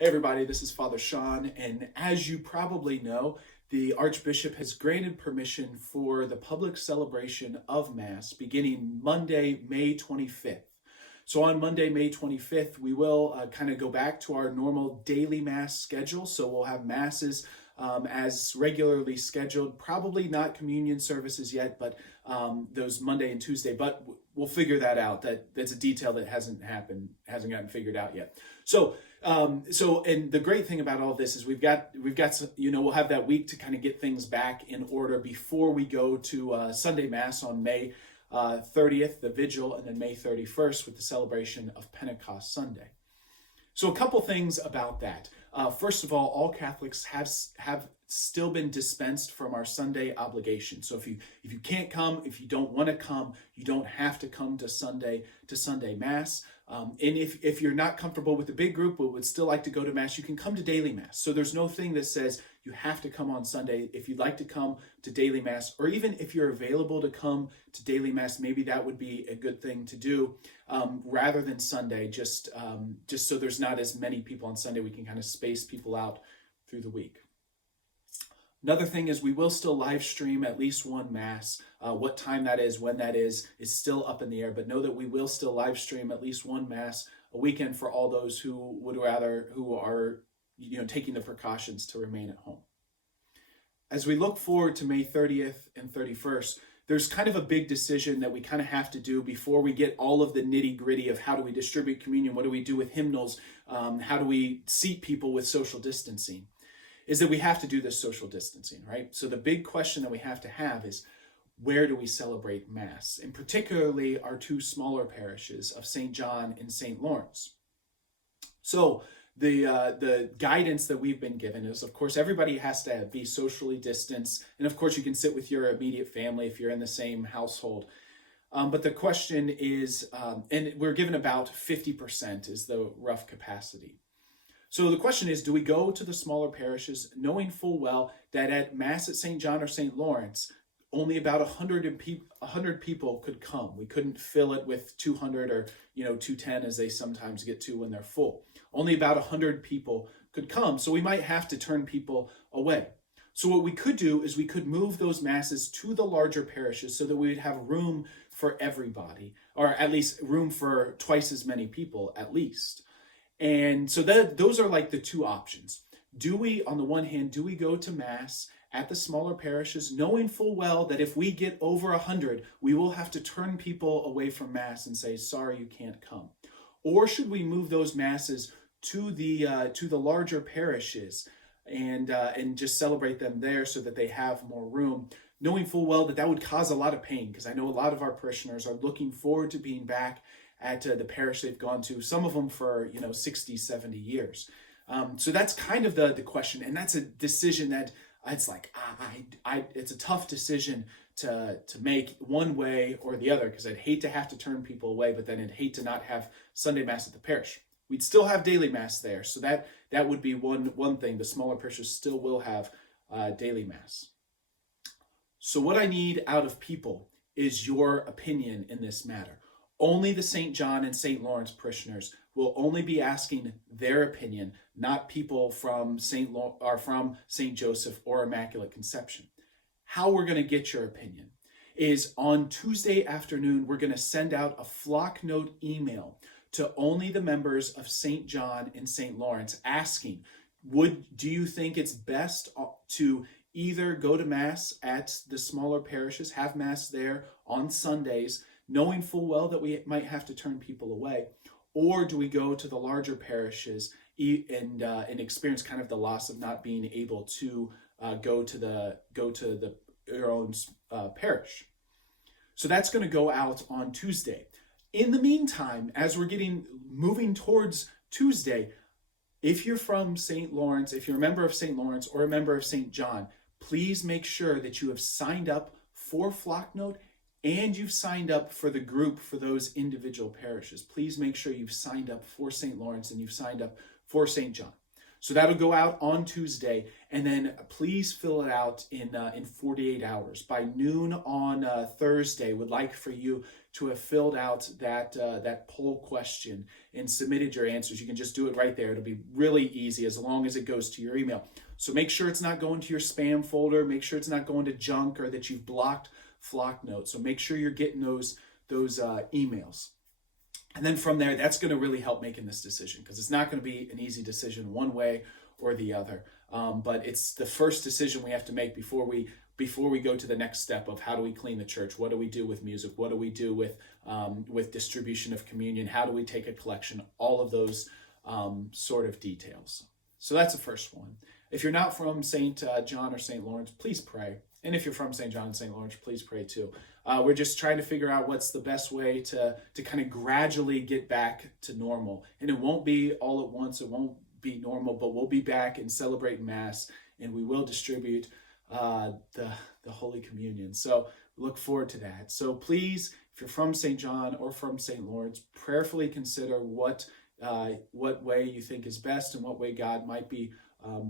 Hey everybody, this is Father Sean, and as you probably know, the Archbishop has granted permission for the public celebration of Mass beginning Monday, May 25th. So on Monday, May 25th, we will kind of go back to our normal daily Mass schedule. So we'll have Masses as regularly scheduled, probably not communion services yet, but those Monday and Tuesday, but we'll figure that out. That's a detail that hasn't gotten figured out yet. And the great thing about all of this is we've got some, we'll have that week to kind of get things back in order before we go to Sunday Mass on May 30th, the Vigil, and then May 31st with the celebration of Pentecost Sunday. So a couple things about that. First of all Catholics have still been dispensed from our Sunday obligation. So if you can't come, if you don't want to come, you don't have to come to Sunday Mass. And if you're not comfortable with the big group but would still like to go to Mass, you can come to daily Mass. So there's no thing that says you have to come on Sunday. If you'd like to come to daily Mass, or even if you're available to come to daily Mass, maybe that would be a good thing to do rather than Sunday, just so there's not as many people on Sunday. We can kind of space people out through the week. Another thing is we will still live stream at least one Mass. What time that is, when that is still up in the air, but know that we will still live stream at least one Mass a weekend for all those who are taking the precautions to remain at home. As we look forward to May 30th and 31st, there's kind of a big decision that we kind of have to do before we get all of the nitty-gritty of how do we distribute communion, what do we do with hymnals, how do we seat people with social distancing, is that we have to do this social distancing, right? So the big question that we have to have is, where do we celebrate Mass? And particularly our two smaller parishes of St. John and St. Lawrence. So the guidance that we've been given is, of course, everybody has to be socially distanced. And of course, you can sit with your immediate family if you're in the same household. But the question is, and we're given about 50% is the rough capacity. So the question is, do we go to the smaller parishes knowing full well that at Mass at St. John or St. Lawrence, only about 100 people could come. We couldn't fill it with 200 or 210 as they sometimes get to when they're full. Only about 100 people could come, so we might have to turn people away. So what we could do is we could move those Masses to the larger parishes so that we would have room for everybody, or at least room for twice as many people at least. And so those are like the two options. On the one hand, do we go to Mass at the smaller parishes, knowing full well that if we get over 100, we will have to turn people away from Mass and say, sorry, you can't come? Or should we move those Masses to the larger parishes and just celebrate them there so that they have more room, knowing full well that would cause a lot of pain, because I know a lot of our parishioners are looking forward to being back at the parish they've gone to, some of them for 60, 70 years. So that's kind of the question, and that's a decision that it's like it's a tough decision to make one way or the other, because I'd hate to have to turn people away, but then I'd hate to not have Sunday Mass at the parish. We'd still have daily Mass there, so that would be one thing. The smaller parishes still will have daily Mass. So what I need out of people is your opinion in this matter. Only the St. John and St. Lawrence parishioners will only be asking their opinion, not people from St. Joseph or Immaculate Conception. How we're going to get your opinion is on Tuesday afternoon, we're going to send out a flock note email to only the members of St. John and St. Lawrence asking, do you think it's best to either go to Mass at the smaller parishes, have Mass there on Sundays, knowing full well that we might have to turn people away, or do we go to the larger parishes and experience kind of the loss of not being able to go to your own parish? So that's going to go out on Tuesday. In the meantime, as we're moving towards Tuesday, if you're from St. Lawrence, if you're a member of St. Lawrence or a member of St. John, please make sure that you have signed up for Flock Note and you've signed up for the group for those individual parishes. Please make sure you've signed up for St. Lawrence and you've signed up for St. John. So that'll go out on Tuesday, and then please fill it out in 48 hours. By noon on Thursday, would like for you to have filled out that poll question and submitted your answers. You can just do it right there. It'll be really easy as long as it goes to your email. So make sure it's not going to your spam folder. Make sure it's not going to junk or that you've blocked Flock Notes. So make sure you're getting those emails. And then from there, that's going to really help making this decision, because it's not going to be an easy decision one way or the other. But it's the first decision we have to make before we go to the next step of how do we clean the church? What do we do with music? What do we do with distribution of communion? How do we take a collection? All of those sort of details. So that's the first one. If you're not from St. John or St. Lawrence, please pray. And if you're from St. John and St. Lawrence, please pray too. We're just trying to figure out what's the best way to kind of gradually get back to normal. And it won't be all at once. It won't be normal, but we'll be back and celebrate Mass, and we will distribute the Holy Communion. So look forward to that. So please, if you're from St. John or from St. Lawrence, prayerfully consider what way you think is best and what way God might be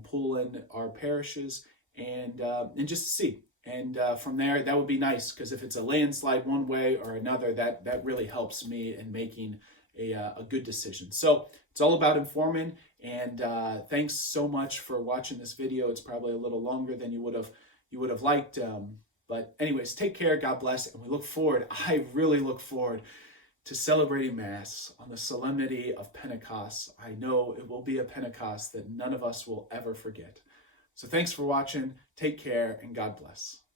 pulling our parishes, and just see. And from there, that would be nice, because if it's a landslide one way or another, that really helps me in making a good decision. So it's all about informing. And thanks so much for watching this video. It's probably a little longer than you would have liked. But anyways, take care. God bless. And I really look forward to celebrating Mass on the solemnity of Pentecost. I know it will be a Pentecost that none of us will ever forget. So thanks for watching. Take care, and God bless.